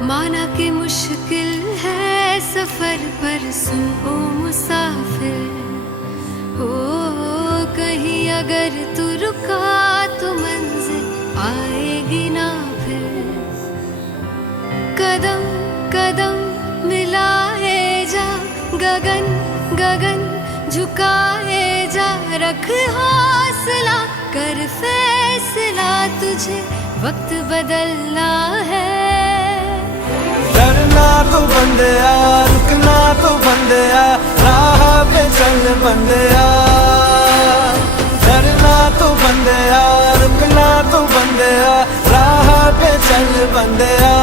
माना कि मुश्किल है सफर पर सुन ओ मुसाफिर, हो कहीं अगर तू रुका तो मंजिल आएगी ना फिर। कदम कदम मिलाए जा, गगन गगन झुकाए जा, रख हौसला कर फैसला, तुझे वक्त बदलना है। डरना तो बंदिया, रुकना तो बंदिया, राह पे चल बंदिया। डरना तो बंदिया, रुकना तो बंदिया, राह पे चल बंदिया।